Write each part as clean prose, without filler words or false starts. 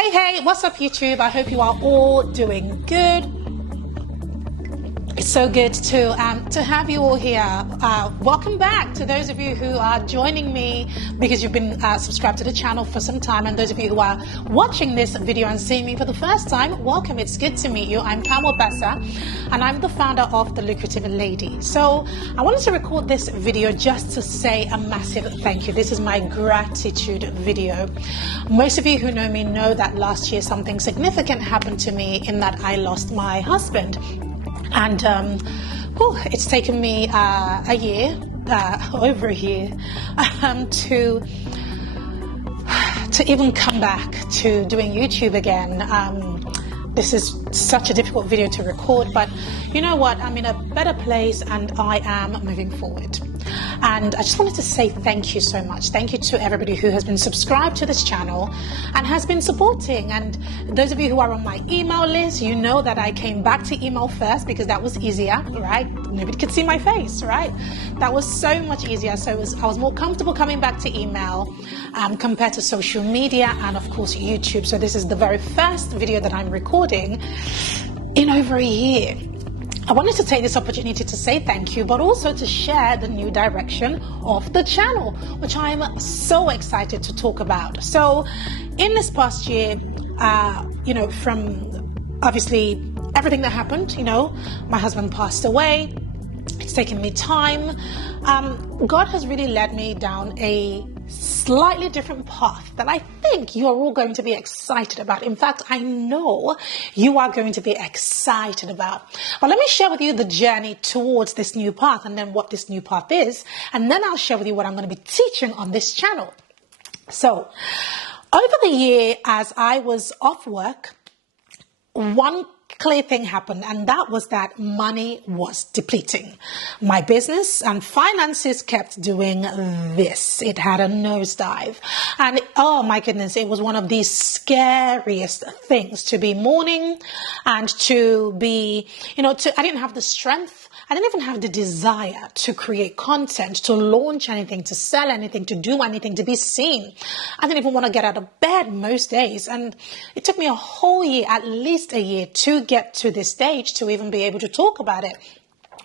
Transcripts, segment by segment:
Hey, what's up YouTube? I hope you are all doing good. It's so good to have you all here. Welcome back to those of you who are joining me because you've been subscribed to the channel for some time, and those of you who are watching this video and seeing me for the first time, welcome. It's good to meet you. I'm Pam Obasa and I'm the founder of the Lucrative Lady. So I wanted to record this video just to say a massive thank you. This is my gratitude video. Most of you who know me know that last year something significant happened to me in that I lost my husband. And it's taken me a year, over a year, to even come back to doing YouTube again. This is such a difficult video to record, but you know what? I'm in a better place and I am moving forward. And I just wanted to say thank you so much. Thank you to everybody who has been subscribed to this channel and has been supporting. And those of you who are on my email list, you know that I came back to email first because that was easier, right? Nobody could see my face, right? That was so much easier. So I was more comfortable coming back to email compared to social media and of course YouTube. So this is the very first video that I'm recording in over a year. I wanted to take this opportunity to say thank you, but also to share the new direction of the channel, which I'm so excited to talk about. So in this past year, from obviously everything that happened, my husband passed away. It's taken me time. God has really led me down a slightly different path that I think you are all going to be excited about. In fact, I know you are going to be excited about. But let me share with you the journey towards this new path and then what this new path is. And then I'll share with you what I'm going to be teaching on this channel. So over the year, as I was off work, one clear thing happened, and that was that money was depleting. My business and finances kept doing this. It had a nosedive. And oh my goodness, it was one of the scariest things to be mourning and to be, I didn't have the strength. I didn't even have the desire to create content, to launch anything, to sell anything, to do anything, to be seen. I didn't even want to get out of bed most days. And it took me a whole year, at least a year, to get to this stage to even be able to talk about it.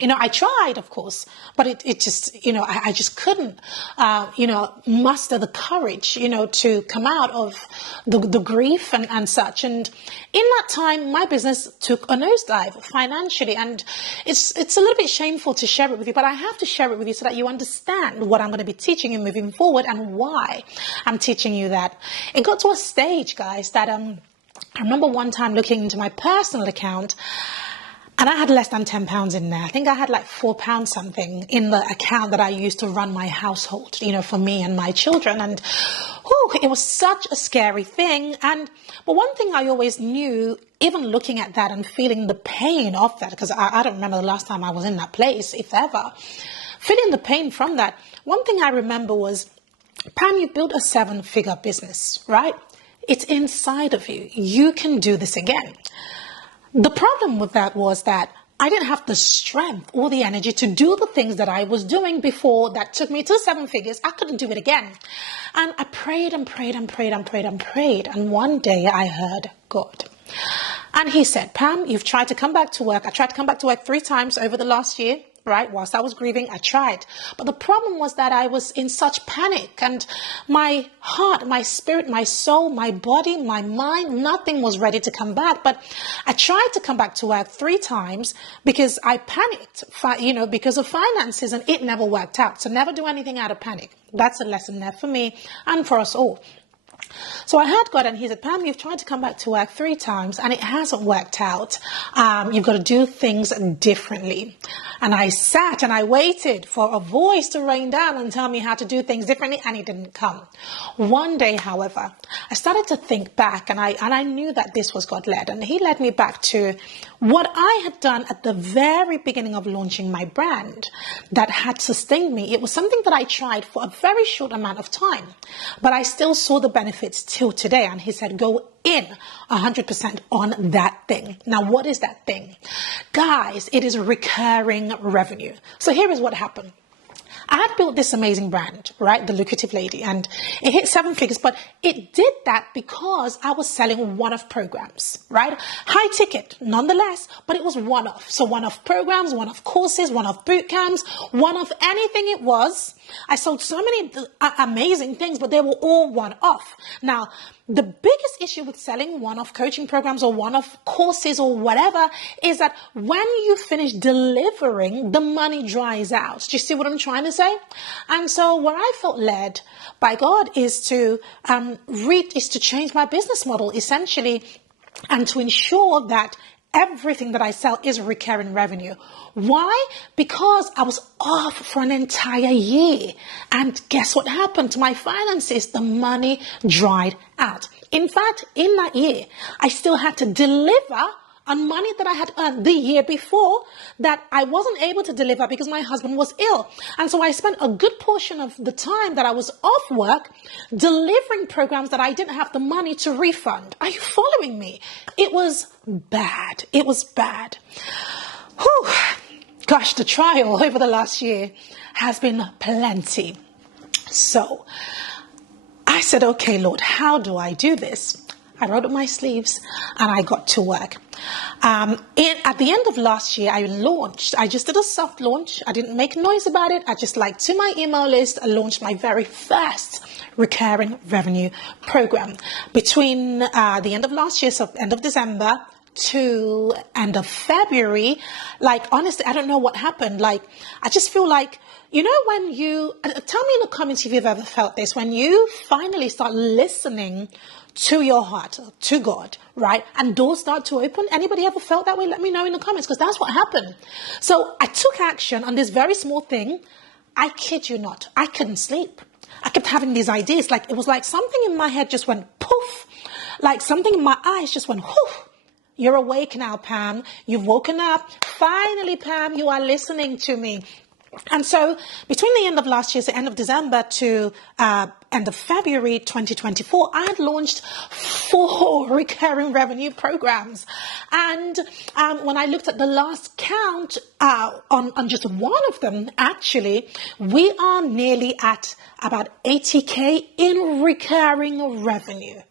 I tried, of course, but it just, I just couldn't, muster the courage, to come out of the grief and such. And in that time, my business took a nosedive financially. And it's a little bit shameful to share it with you, but I have to share it with you so that you understand what I'm going to be teaching you moving forward and why I'm teaching you that. It got to a stage, guys, that I remember one time looking into my personal account, and I had less than £10 in there. I think I had like £4 something in the account that I used to run my household, for me and my children. And it was such a scary thing. But one thing I always knew, even looking at that and feeling the pain of that, because I don't remember the last time I was in that place, if ever, feeling the pain from that. One thing I remember was, Pam, you built a 7-figure business, right? It's inside of you. You can do this again. The problem with that was that I didn't have the strength or the energy to do the things that I was doing before that took me to 7 figures. I couldn't do it again. And I prayed and prayed and prayed and prayed and prayed. And one day I heard God. And he said, Pam, you've tried to come back to work. I tried to come back to work 3 times over the last year. Right? Whilst I was grieving, I tried. But the problem was that I was in such panic, and my heart, my spirit, my soul, my body, my mind, nothing was ready to come back. But I tried to come back to work 3 times because I panicked, because of finances, and it never worked out. So never do anything out of panic. That's a lesson there for me and for us all. So I heard God and he said, Pam, you've tried to come back to work 3 times and it hasn't worked out. You've got to do things differently. And I sat and I waited for a voice to rain down and tell me how to do things differently, and it didn't come. One day, however, I started to think back, and I knew that this was God-led, and he led me back to what I had done at the very beginning of launching my brand that had sustained me. It was something that I tried for a very short amount of time, but I still saw the benefits till today. And he said, go in 100% on that thing. Now, what is that thing? Guys, it is recurring revenue. So here is what happened. I had built this amazing brand, right? The Lucrative Lady, and it hit 7 figures, but it did that because I was selling one-off programs, right? High ticket, nonetheless, but it was one-off. So one-off programs, one-off courses, one-off boot camps, one-off anything it was. I sold so many amazing things, but they were all one-off. Now, the biggest issue with selling one-off coaching programs or one-off courses or whatever is that when you finish delivering, the money dries out. Do you see what I'm trying to say? And so what I felt led by God is to change my business model essentially, and to ensure that everything that I sell is recurring revenue. Why? Because I was off for an entire year. And guess what happened to my finances? The money dried out. In fact, in that year, I still had to deliver on money that I had earned the year before that I wasn't able to deliver because my husband was ill. And so I spent a good portion of the time that I was off work delivering programs that I didn't have the money to refund. Are you following me? It was bad. It was bad. Whew. Gosh, the trial over the last year has been plenty. So I said, okay, Lord, how do I do this? I rolled up my sleeves and I got to work. At the end of last year, I just did a soft launch. I didn't make noise about it. I just to my email list, I launched my very first recurring revenue program. Between the end of last year, so end of December to end of February, honestly, I don't know what happened. I just feel like, when you, tell me in the comments if you've ever felt this, when you finally start listening to your heart, to God, right? And doors start to open. Anybody ever felt that way? Let me know in the comments, because that's what happened. So I took action on this very small thing. I kid you not, I couldn't sleep. I kept having these ideas. It was like something in my head just went poof. Something in my eyes just went whoof. You're awake now, Pam. You've woken up. Finally, Pam, you are listening to me. And so between the end of last year, the end of December to end of February 2024, I had launched 4 recurring revenue programs. And when I looked at the last count on just one of them, actually, we are nearly at about 80K in recurring revenue.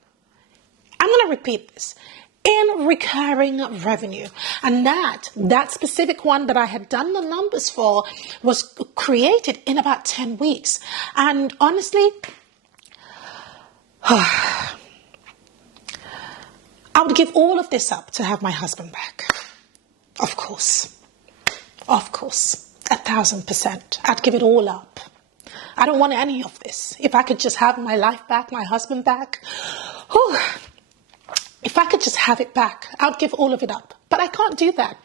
I'm going to repeat this. In recurring revenue. And that specific one that I had done the numbers for was created in about 10 weeks. And honestly, I would give all of this up to have my husband back. Of course. 1,000%. I'd give it all up. I don't want any of this. If I could just have my life back, my husband back, if I could just have it back, I'd give all of it up. But I can't do that.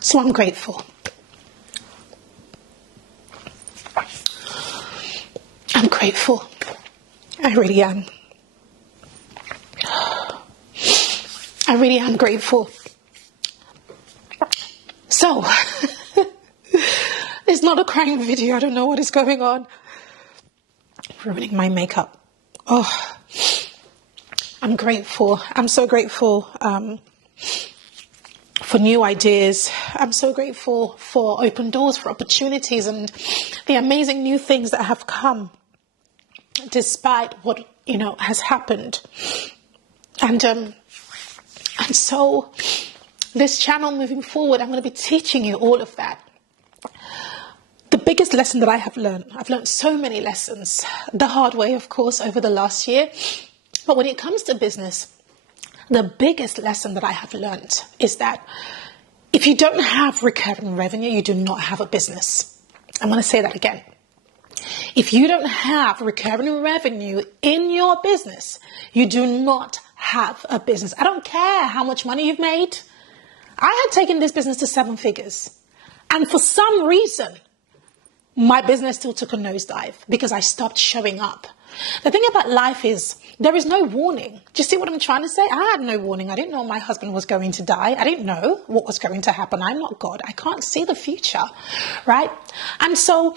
So I'm grateful. I'm grateful. I really am. I really am grateful. So, it's not a crying video. I don't know what is going on. Ruining my makeup. Oh, I'm grateful. I'm so grateful for new ideas. I'm so grateful for open doors, for opportunities, and the amazing new things that have come despite what, has happened. And so this channel moving forward, I'm going to be teaching you all of that. The biggest lesson that I've learned so many lessons, the hard way, of course, over the last year. But when it comes to business, the biggest lesson that I have learned is that if you don't have recurring revenue, you do not have a business. I'm going to say that again. If you don't have recurring revenue in your business, you do not have a business. I don't care how much money you've made. I had taken this business to 7 figures. And for some reason, my business still took a nosedive because I stopped showing up. The thing about life is there is no warning. Do you see what I'm trying to say? I had no warning. I didn't know my husband was going to die. I didn't know what was going to happen. I'm not God. I can't see the future, right? And so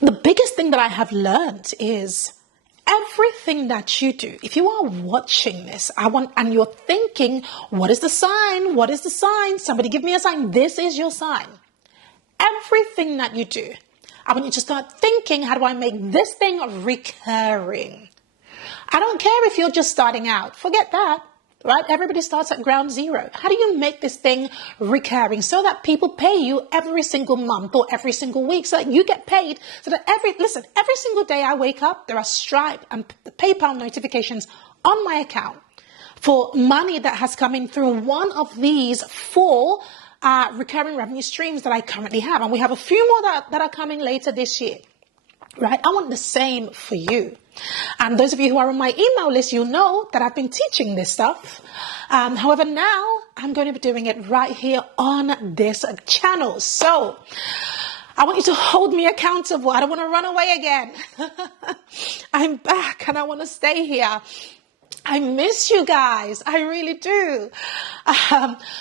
the biggest thing that I have learned is everything that you do, if you are watching this, and you're thinking, what is the sign? What is the sign? Somebody give me a sign. This is your sign. Everything that you do, I want you to start thinking, how do I make this thing recurring? I don't care if you're just starting out. Forget that, right? Everybody starts at ground zero. How do you make this thing recurring so that people pay you every single month or every single week, so that you get paid, so that every single day I wake up, there are Stripe and PayPal notifications on my account for money that has come in through one of these 4 recurring revenue streams that I currently have. And we have a few more that are coming later this year, right? I want the same for you. And those of you who are on my email list, you'll know that I've been teaching this stuff. However, now I'm going to be doing it right here on this channel. So I want you to hold me accountable. I don't want to run away again. I'm back and I want to stay here. I miss you guys. I really do.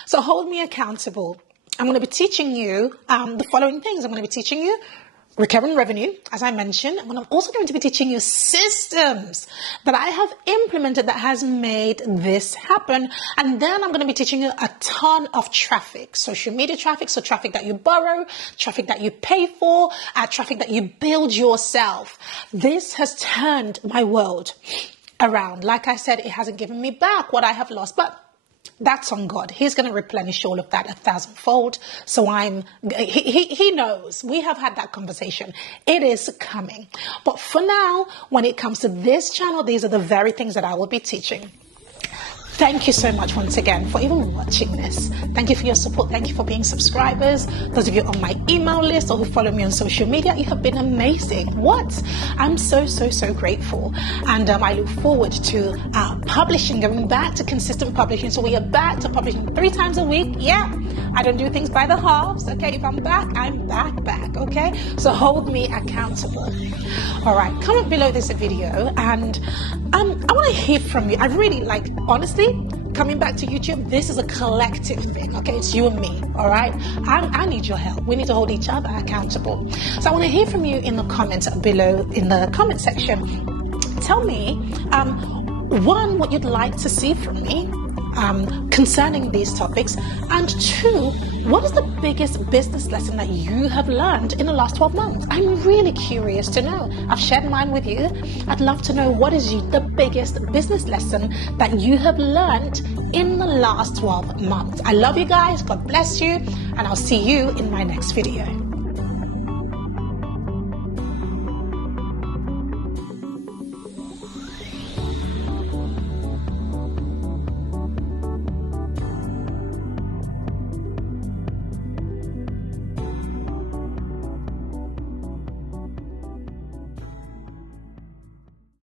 So hold me accountable. I'm going to be teaching you the following things. I'm going to be teaching you recurring revenue, as I mentioned. And I'm also going to be teaching you systems that I have implemented that has made this happen. And then I'm going to be teaching you a ton of traffic, social media traffic. So traffic that you borrow, traffic that you pay for, traffic that you build yourself. This has turned my world around. Like I said, it hasn't given me back what I have lost, but that's on God. He's going to replenish all of that 1,000-fold. So he knows. We have had that conversation. It is coming. But for now, when it comes to this channel, these are the very things that I will be teaching. Thank you so much once again for even watching this. Thank you for your support. Thank you for being subscribers. Those of you on my email list or who follow me on social media, you have been amazing. What? I'm so grateful. And I look forward to publishing, going back to consistent publishing. So we are back to publishing 3 times a week. Yeah, I don't do things by the halves. Okay, if I'm back, I'm back. Okay, so hold me accountable. All right, comment below this video and I want to hear from you. I really honestly, coming back to YouTube, this is a collective thing, okay? It's you and me, all right? I need your help. We need to hold each other accountable. So I want to hear from you in the comments below, in the comment section. Tell me, 1, what you'd like to see from me concerning these topics, and 2, what is the biggest business lesson that you have learned in the last 12 months? I'm really curious to know. I've shared mine with you. I'd love to know what is the biggest business lesson that you have learned in the last 12 months. I love you guys. God bless you. And I'll see you in my next video.